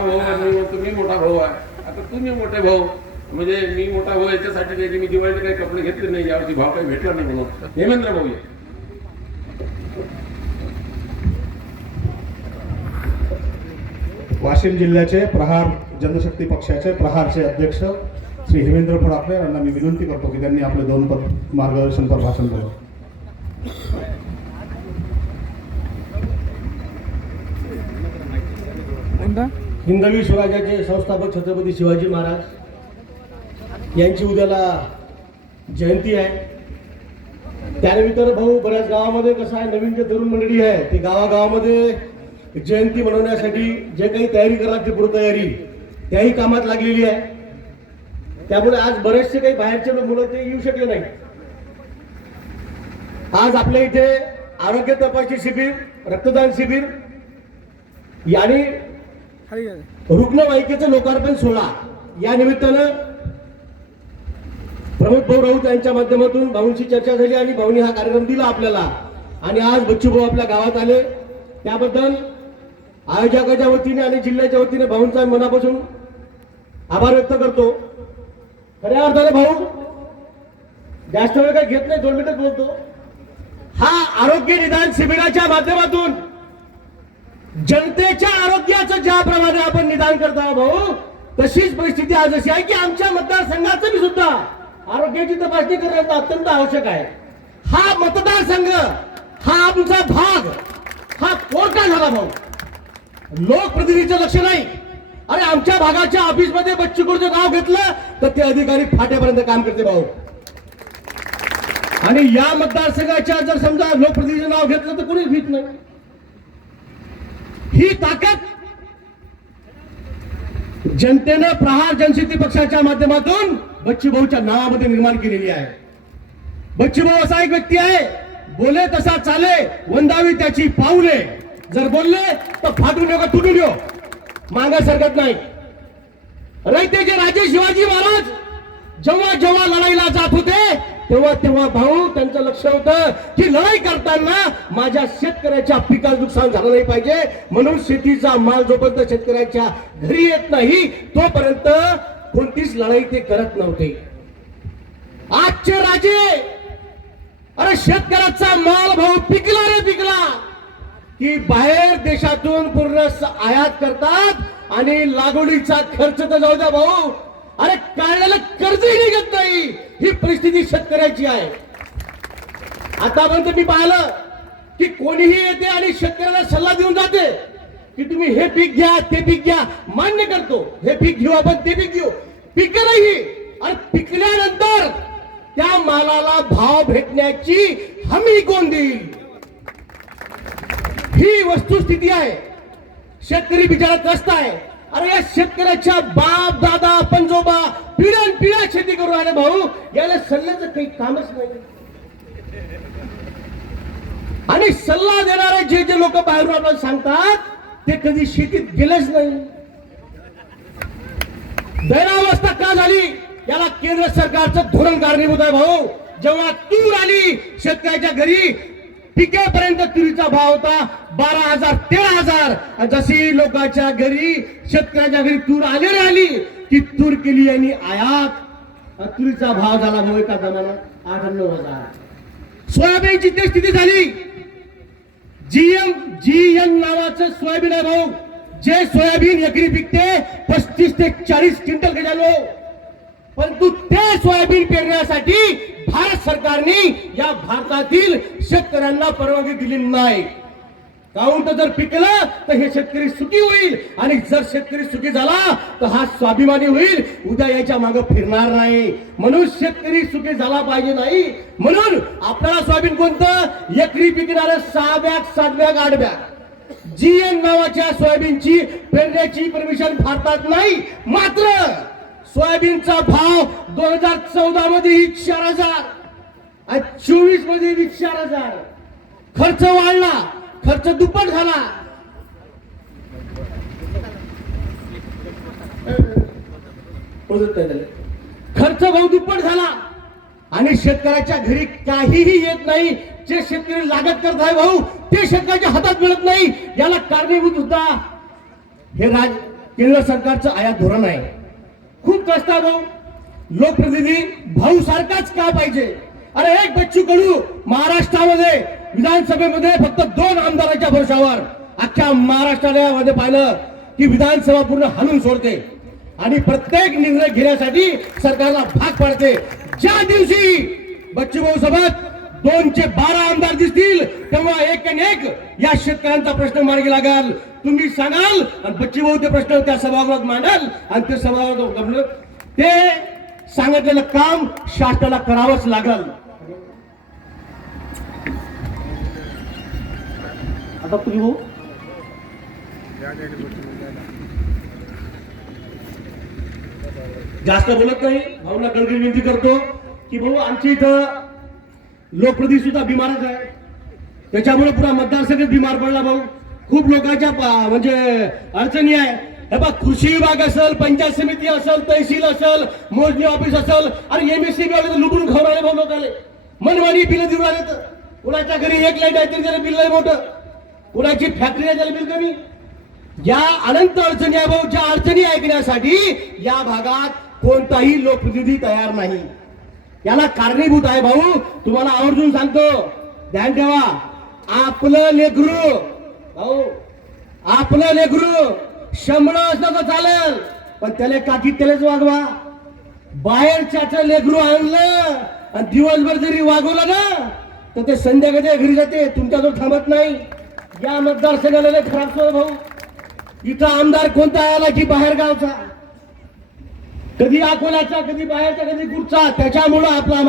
मोठा भाऊ आहे, मी म्हणतो मी मोठा भाऊ आहे. आता तुम्ही मोठे भाऊ म्हणजे मी मोठा भाऊ याच्यासाठी नाही की मी दिवाळीला काही कपडे घेतले नाही, यावर्षी भाव काही भेटला नाही म्हणून. हेमेंद्र भाऊ आहे. वाशिम जिल्ह्याचे प्रहार जनशक्ती पक्षाचे प्रहारचे अध्यक्ष श्री हेमेंद्र फडाके यांना मी विनंती करतो की त्यांनी आपले 2 मार्गदर्शनपर भाषण करावं. हिंदवी स्वराज्याचे संस्थापक छत्रपती शिवाजी महाराज यांची उद्याला जयंती आहे. त्यानिमित्तानं भाऊ बऱ्याच गावामध्ये कसं आहे, नवीन जे तरुण मंडळी आहे ती गावागावामध्ये जयंती मनवण्यासाठी जे काही तयारी करतात ती पूर्वतयारी त्याही कामात लागलेली आहे. त्यामुळे आज बरेचसे काही बाहेरचे मुलं ते येऊ शकले नाही. आज आपल्या इथे आरोग्य तपासणी शिबिर, रक्तदान शिबिर आणि रुग्णवाहिकेचं लोकार्पण सोहळा या निमित्तानं प्रमोद भाऊ राऊत यांच्या माध्यमातून भाऊंची चर्चा झाली आणि भाऊंनी हा कार्यक्रम दिला आपल्याला. आणि आज बच्चू भाऊ आपल्या गावात आले त्याबद्दल आयोजकाच्या वतीने आणि जिल्ह्याच्या वतीने भाऊंचा मनापासून आभार व्यक्त करतो. खऱ्या अर्थाने भाऊ जास्त वेळ काही घेत नाही, 2 मिनिटच बोलतो. हा आरोग्य निदान शिबिराच्या माध्यमातून जनतेच्या आरोग्याचं ज्याप्रमाणे आपण निदान करता भाऊ, तशीच परिस्थिती आज अशी आहे की आमच्या मतदारसंघाचं सुद्धा आरोग्याची तपासणी करणं अत्यंत आवश्यक आहे. हा मतदारसंघ, हा आमचा भाग, हा कोर्टा झाला भाऊ. लोकप्रतिनिधीचं लक्ष नाही. अरे आमच्या भागाच्या ऑफिसमध्ये बच्चू कडूचं नाव घेतलं तर ते अधिकारी फाट्यापर्यंत काम करते भाऊ. आणि या मतदारसंघाच्या जर समजा लोकप्रतिनिधीचं नाव घेतलं तर कोणीच भीत नाही. ही ताकद जनतेनं प्रहार जनशक्ती पक्षाच्या माध्यमातून बच्चू भाऊच्या नावामध्ये निर्माण केलेली आहे. बच्चू भाऊ असा एक व्यक्ती आहे, बोले तसा चाले, वंदावी त्याची पाऊले. जर बोलले तर फाटून येऊ का तुटून येऊ, मागा सरकत नाही. रयतेचे राजे शिवाजी महाराज जेव्हा जेव्हा लढाईला जात होते तेव्हा तेव्हा भाऊ त्यांचं लक्ष होतं की लढाई करताना माझ्या शेतकऱ्याच्या पिकाचं नुकसान झालं नाही पाहिजे, म्हणून शेतीचा माल जोपर्यंत शेतकऱ्याच्या घरी येत नाही तोपर्यंत कोणतीच लढाई ते करत नव्हते. आजचे राजे, अरे शेतकऱ्याचा माल भाऊ पिकला रे पिकला की बाहेर देशातून पूर्ण आयात करतात आणि लागवडीचा खर्च तर जाऊ द्या भाऊ, अरे काढलेलं कर्जही निघत नाही. ही परिस्थिती शेतकऱ्याची आहे. आतापर्यंत मी पाहिलं की कोणीही येते आणि शेतकऱ्याला सल्ला देऊन जाते की तुम्ही हे पीक घ्या, ते पीक घ्या. मान्य करतो, हे पीक घेऊ आपण, ते पीक घेऊ. पिकं नाही आणि पिकल्यानंतर त्या मालाला भाव भेटण्याची हमी कोण देईल? ही वस्तुस्थिती आहे. शेतकरी बिचारा त्रस्त आहे. अरे या शेतकऱ्याच्या बाप दादा पंजोबा पिढ्यान पिढ्या शेती करून आले भाऊ, याला सल्ल्याचं काही कामच नाही. आणि सल्ला देणारे जे जे लोक बाहेरून आपल्याला सांगतात ते कधी शेतीत गेलेच नाही. दैनावस्था का झाली याला केंद्र सरकारचं धोरण कारणीभूत आहे भाऊ. जेव्हा तूर आली शेतकऱ्याच्या घरी, पिकेपर्यंत तुरीचा भाव होता 12,000 13,000. जशी लोकांच्या घरी शेतकऱ्याच्या घरी तूर आली की तूर केली यांनी आयात, तुरीचा भाव झाला भाऊ एका जमाना 8-9,000. सोयाबीनची ते स्थिती झाली. जीएन नावाचं सोयाबीन आहे भाऊ, जे सोयाबीन एकरी पिकते 35 ते 40 क्विंटल गजालो. परंतु ते सोयाबीन पेरण्यासाठी भारत सरकारने या भारतातील शेतकऱ्यांना परवानगी दिली नाही. काउंट जर पिकलं तर हे शेतकरी सुखी होईल आणि जर शेतकरी सुखी झाला तर हा स्वाभिमानी होईल, उद्या याच्या मागे फिरणार नाही. म्हणून शेतकरी सुखी झाला पाहिजे नाही. म्हणून आपल्याला सोयाबीन कोणतं एकरी पिकणारे 6 बॅग 7 बॅग 8 बॅग जीएन नावाच्या सोयाबीनची पेरण्याची परमिशन भारतात नाही. मात्र सोयाबीनचा भाव 2014 मध्ये 4,000 आणि 24 मध्ये 4,000. खर्च वाढला, खर्च दुप्पट झाला. खर्च भाऊ दुप्पट झाला आणि शेतकऱ्याच्या घरी काहीही येत नाही. जे शेतकरी लागत करत आहे भाऊ ते शेतकऱ्याच्या हातात मिळत नाही. याला कारणीभूत होता हे केंद्र सरकारचं आयात धोरण आहे. खूप कष्ट आहे भाऊ. लोकप्रतिनिधी भाऊ सारखाच का पाहिजे? अरे एक बच्चू कडू महाराष्ट्रामध्ये विधानसभेमध्ये फक्त 2 आमदाराच्या भरोशावर अख्ख्या महाराष्ट्रामध्ये पाहिलं की विधानसभा पूर्ण हलून सोडते आणि प्रत्येक निर्णय घेण्यासाठी सरकारला भाग पाडते. ज्या दिवशी बच्चू भाऊ सोबत 2चे 12 आमदार दिसतील तेव्हा एक या शेतकऱ्यांचा प्रश्न मार्गी लागेल. तुम्ही सांगाल आणि बच्चू भाऊ ते प्रश्न त्या सभागृहात मांडाल आणि ते सभागृहात ते सांगितलेलं काम शासनाला करावंच लागल. आता तुम्ही भाऊ जास्त बोलत नाही. भाऊला कणकणी विनंती करतो की भाऊ आमच्या इथं लोकप्रतिनिधी सुद्धा बिमारच आहे. त्याच्यामुळे पुरा मतदारसंघ बिमार पडला भाऊ. खूप लोकांच्या म्हणजे अडचणी आहे. हे बघ कृषी विभाग असेल, पंचायत समिती असेल, तहसील असेल, मोजणी ऑफिस असेल आणि MSCB वाले लुटून खाऊन आले भाऊ लोकांना. मनमानी बिल देऊन आले. तर कुणाच्या घरी एक लाईट आहे तरी त्याला बिल नाही मोठं, कुणाची फॅक्टरी आहे त्याला बिल कमी. या अनंत अडचणी आहे भाऊ. ज्या अडचणी ऐकण्यासाठी या भागात कोणताही लोकप्रतिनिधी तयार नाही. याला कारणीभूत आहे भाऊ. तुम्हाला आवर्जून सांगतो, ध्यान ठेवा. आपलं लेकरू भाऊ, आपलं लेकरू शंभर असलं तर चालेल पण त्याला काठी त्यालाच वागवा. बाहेरच्याचं लेकरू आणलं आणि दिवसभर जरी वागवलं ना तर ते संध्याकाळच्या घरी जाते, तुमच्याजवळ थांबत नाही. या मतदारसंघाला लय खराब सोय भाऊ. इथं आमदार कोणता आला की बाहेर गावचा, कधी अकोल्याचा, कधी बाहेरचा, कधी कुठचा. त्याच्यामुळं आपला